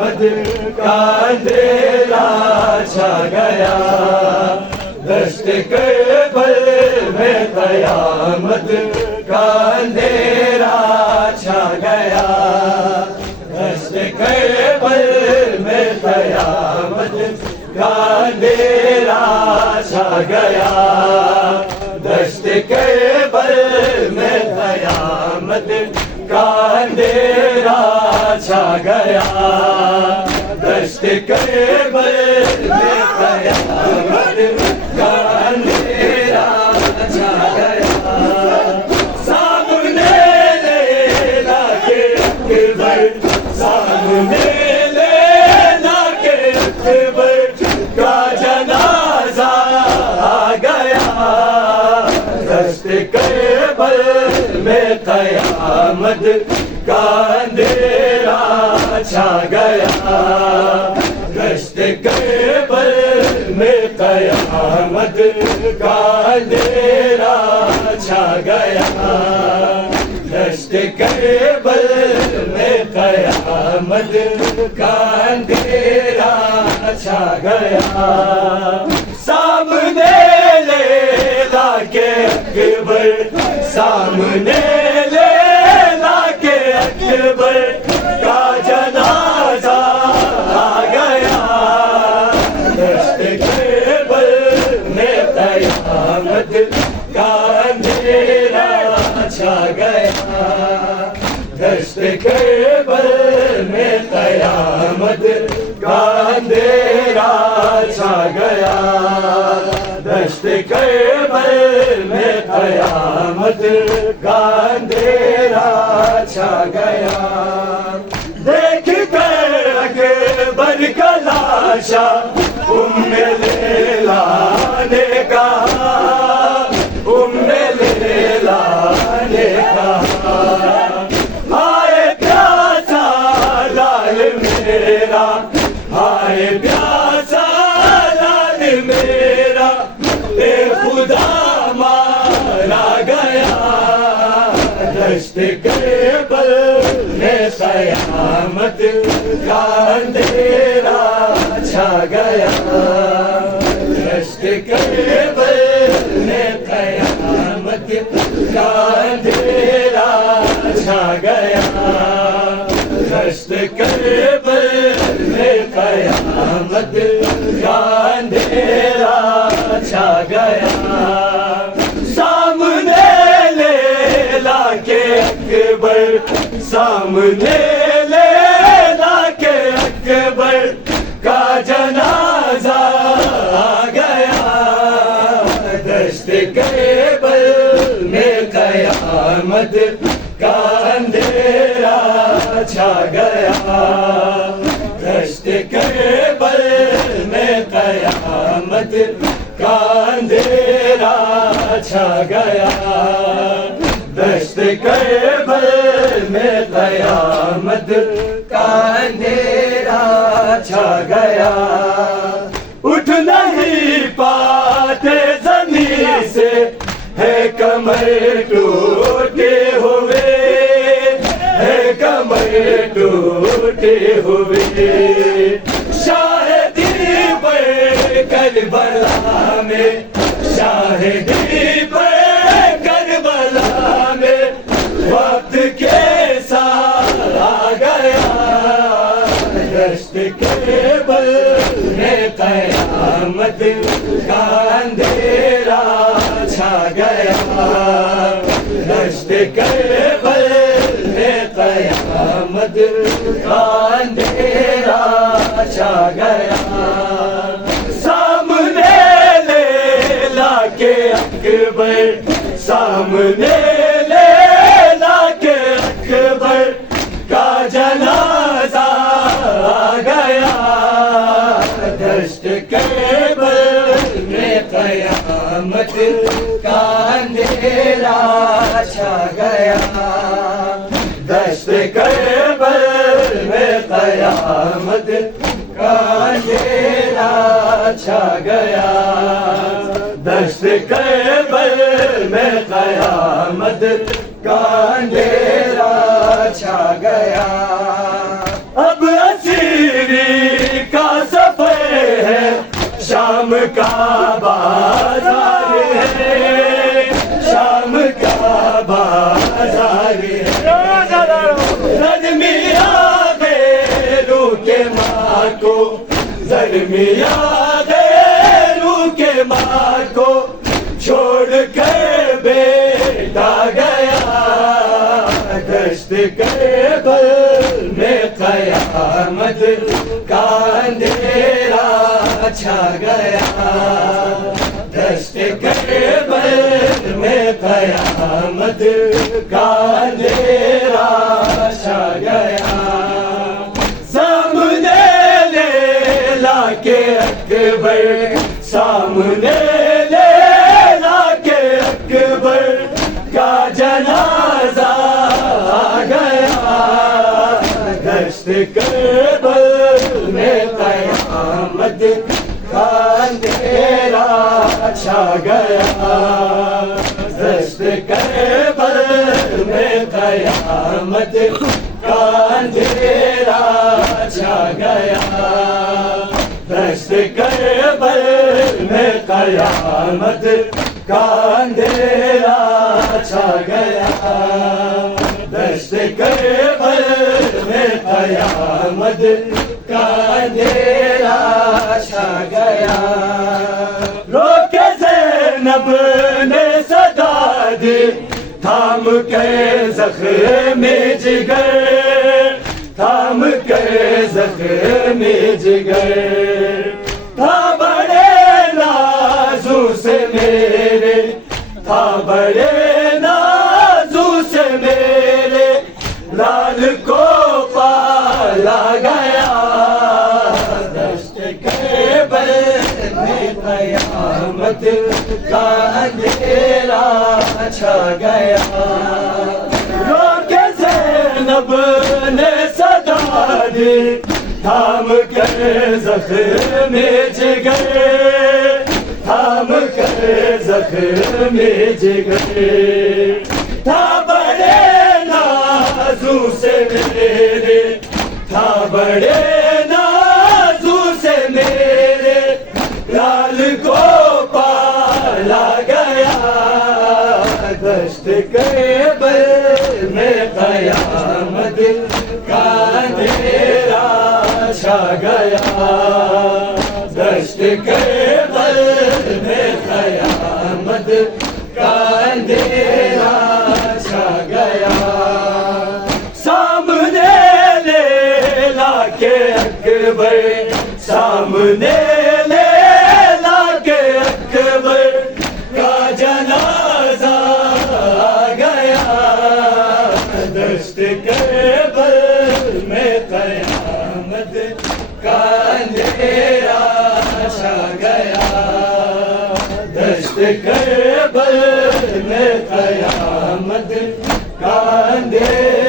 قیامت کا اندھیرا چھا گیا، دشت کربل میں قیامت کا اندھیرا چھا گیا، دشت کربل میں قیامت کا اندھیرا چھا گیا، دشت کربل میں قیامت کا اندھیرا چھا گیا، دشت کربل میں قیامت کا اندھیرا چھا گیا، سامنے لیلا کے اکبر، سامنے لیلا کے اکبر کا جنازہ آ گیا، دشت کربل میں قیامت کا اندھیرا چھا گیا، دشت کربل میں قیامت کا اندھیرا چھا گیا، دشت کربل میں قیامت کا اندھیرا چھا گیا، سامنے لیلا کے اکبر، سامنے لیلا کے اکبر کا جنازہ آ گیا، دشت کربل میں قیامت کا اندھیرا چھا گیا، دشت کربل میں قیامت کا اندھیرا چھا گیا، دشت کربل میں قیامت کا اندھیرا چھا گیا، دیکھ کر اکبر کا لاشا لیلا نے کہا، لیلا نے کہا، ہائے پیاسا لال میرا، ہائے پیاسا لال میرا، اے خدا مارا گیا، دشت کربل میں قیامت کا اندھیرا چھا گیا، دشت کربل میں قیامت کا اندھیرا چھا گیا، دشت کربل میں قیامت کا اندھیرا چھا گیا، سامنے لیلا کے اکبر، سامنے لیلا کے اکبر کا جنازہ آ گیا، دشت کربل میں قیامت کا اندھیرا چھا گیا، دشت کربل میں قیامت کا اندھیرا چھا گیا، دشت کربل میں قیامت کا اندھیرا چھا گیا، اٹھ نہیں پاتے زمین سے ہے کمر ٹوٹے ہوئے، ہے کمر ٹوٹے ہوئے، شاہدی پر کربلا میں، شاہدی پر کربلا میں وقت کے ساتھ آ گیا، دشت کربل میں قیامت کا اندھیرا چھا گیا، دشت کربل میں قیامت کا اندھیرا چھا گیا، سامنے لیلا کے اکبر، سامنے لیلا کے اکبر کا جنازہ آ گیا، دشت کربل میں قیامت کا اندھیرا چھا گیا، دشت کربل میں قیامت کا اندھیرا چھا گیا، دشت کربل میں قیامت کا اندھیرا چھا گیا، اب اسیر شام کا بازار ہے، شام کا بازار ہے، زرمیاں غیروں کے ماں کو، زرمیاں غیروں کے ماں کو چھوڑ کر بیٹا گیا، دشت کربل میں قیامت کا اندھیرا چھا گیا، دشت کربل میں قیامت کا اندھیرا چھا گیا، سامنے لیلا کے اکبر، سامنے لیلا کے اکبر کا جنازہ آ گیا، دشت کربل میں قیامت کا اندھیرا چھا گیا، دشت کربل میں قیامت کا اندھیرا چھا گیا، دشت کربل میں قیامت کا اندھیرا چھا گیا، دشت کربل میں قیامت کا اندھیرا چھا گیا، رو کے زینب نے صدا دی، تھام کے زخم جگر، تھام کے زخم جگر، تھا بڑے نازوں سے میرے، تھا بڑے نازوں سے میرے لال کو پالا گیا، دشت کربل میں قیامت کا اندھیرا چھا گیا، رو کے زینب نے صدا دی، تھام کر زخم جگر، تھام کر زخم جگر، تھا بڑے نازوں سے میرے، تھا بڑے نازوں سے میرے لال کو پالا گیا، دشت کربل میں قیامت کا اندھیرا چھا گیا، دشت کربل میں قیامت کا اندھیرا چھا گیا، سامنے لیلا کے اکبر، سامنے لیلا کے اکبر کا جنازہ آ گیا، دشت کربل میں قیامت کا اندھیرا چھا گیا، دشت کربل میں قیامت کا اندھیرا